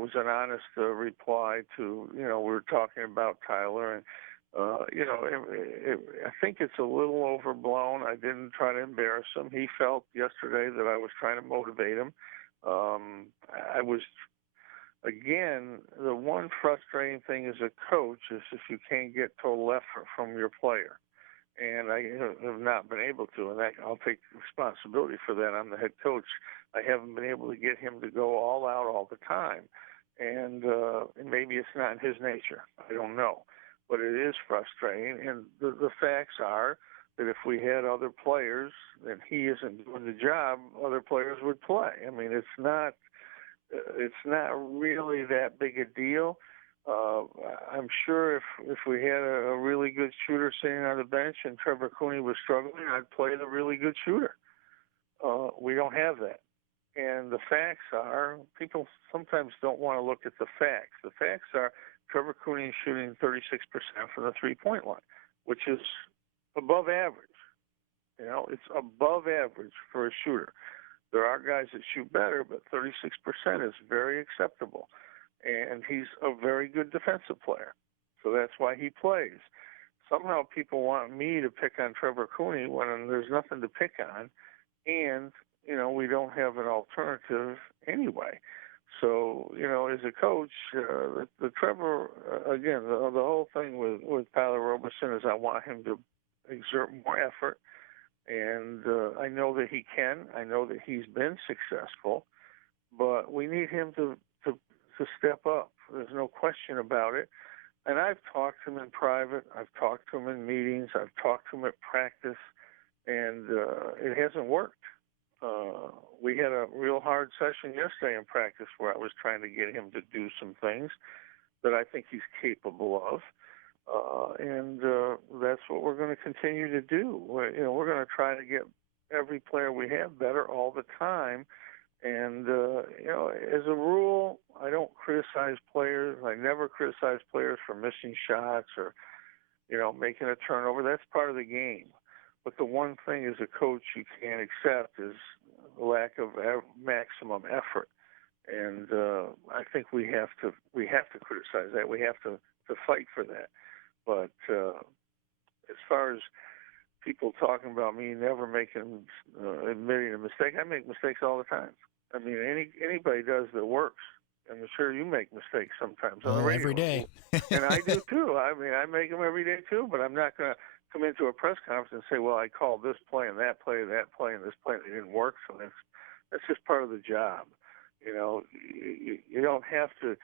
it was an honest reply to, we were talking about Tyler, and I think it's a little overblown. I didn't try to embarrass him. He felt yesterday that I was trying to motivate him. I was, again, the one frustrating thing as a coach is if you can't get total effort from your player. And I have not been able to, and I'll take responsibility for that. I'm the head coach. I haven't been able to get him to go all out all the time. And maybe it's not in his nature. I don't know. But it is frustrating. And the facts are that if we had other players and he isn't doing the job, other players would play. I mean, it's not really that big a deal. I'm sure if we had a really good shooter sitting on the bench and Trevor Cooney was struggling, I'd play the really good shooter. We don't have that. And the facts are, people sometimes don't want to look at the facts. The facts are Trevor Cooney is shooting 36% from the three-point line, which is above average. It's above average for a shooter. There are guys that shoot better, but 36% is very acceptable. And he's a very good defensive player. So that's why he plays. Somehow people want me to pick on Trevor Cooney when there's nothing to pick on, and, we don't have an alternative anyway. So, as a coach, the Trevor, again, the whole thing with Tyler Roberson is I want him to exert more effort, and I know that he can. I know that he's been successful, but we need him to step up. There's no question about it. And I've talked to him in private. I've talked to him in meetings. I've talked to him at practice, and it hasn't worked. We had a real hard session yesterday in practice where I was trying to get him to do some things that I think he's capable of. And that's what we're going to continue to do. We're going to try to get every player we have better all the time. And, as a rule, I don't criticize players. I never criticize players for missing shots or, making a turnover. That's part of the game. But the one thing as a coach you can't accept is the lack of maximum effort. And I think we have to criticize that. We have to fight for that. But as far as people talking about me never admitting a mistake, I make mistakes all the time. I mean, anybody does that works. I'm sure you make mistakes sometimes on the radio. Every day. And I do too. I mean, I make them every day too, but I'm not going to come into a press conference and say, well, I called this play and that play and this play and it didn't work. So that's just part of the job. You don't have to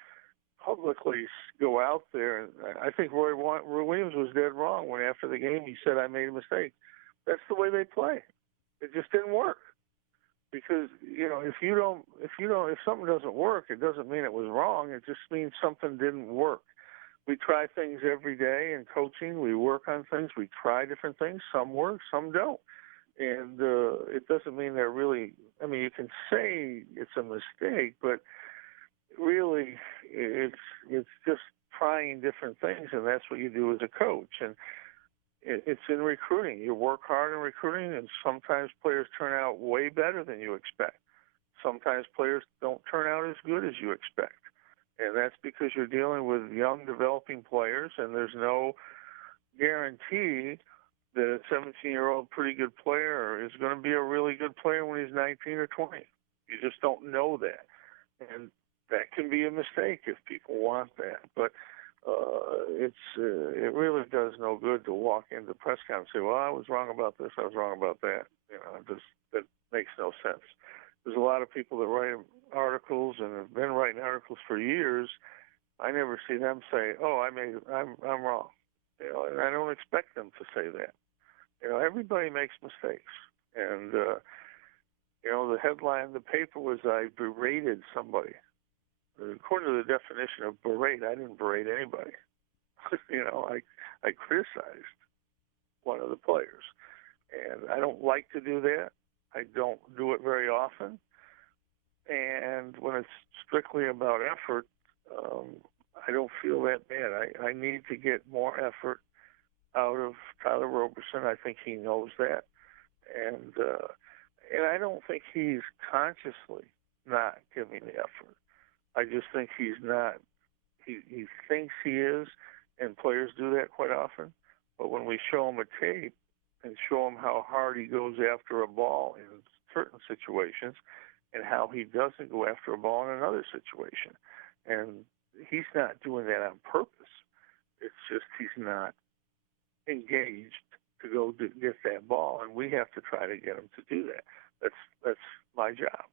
publicly go out there. I think Roy Williams was dead wrong when after the game he said, I made a mistake. That's the way they play. It just didn't work. Because, if something doesn't work, it doesn't mean it was wrong. It just means something didn't work. We try things every day in coaching. We work on things. We try different things. Some work, some don't. And it doesn't mean they're really, you can say it's a mistake, but really it's just trying different things, and that's what you do as a coach. And it's in recruiting. You work hard in recruiting, and sometimes players turn out way better than you expect. Sometimes players don't turn out as good as you expect. And that's because you're dealing with young, developing players, and there's no guarantee that a 17-year-old pretty good player is going to be a really good player when he's 19 or 20. You just don't know that. And that can be a mistake if people want that. But it really does no good to walk into press conference and say, well, I was wrong about this, I was wrong about that. That makes no sense. There's a lot of people that write articles and have been writing articles for years. I never see them say, oh, I'm wrong. And I don't expect them to say that. Everybody makes mistakes. And, the headline in the paper was I berated somebody. According to the definition of berate, I didn't berate anybody. I criticized one of the players. And I don't like to do that. I don't do it very often. And when it's strictly about effort, I don't feel that bad. I need to get more effort out of Tyler Roberson. I think he knows that. And I don't think he's consciously not giving the effort. I just think he's not. He thinks he is, and players do that quite often. But when we show him a tape and show him how hard he goes after a ball in certain situations and how he doesn't go after a ball in another situation, and he's not doing that on purpose. It's just he's not engaged to go get that ball, and we have to try to get him to do that. That's my job.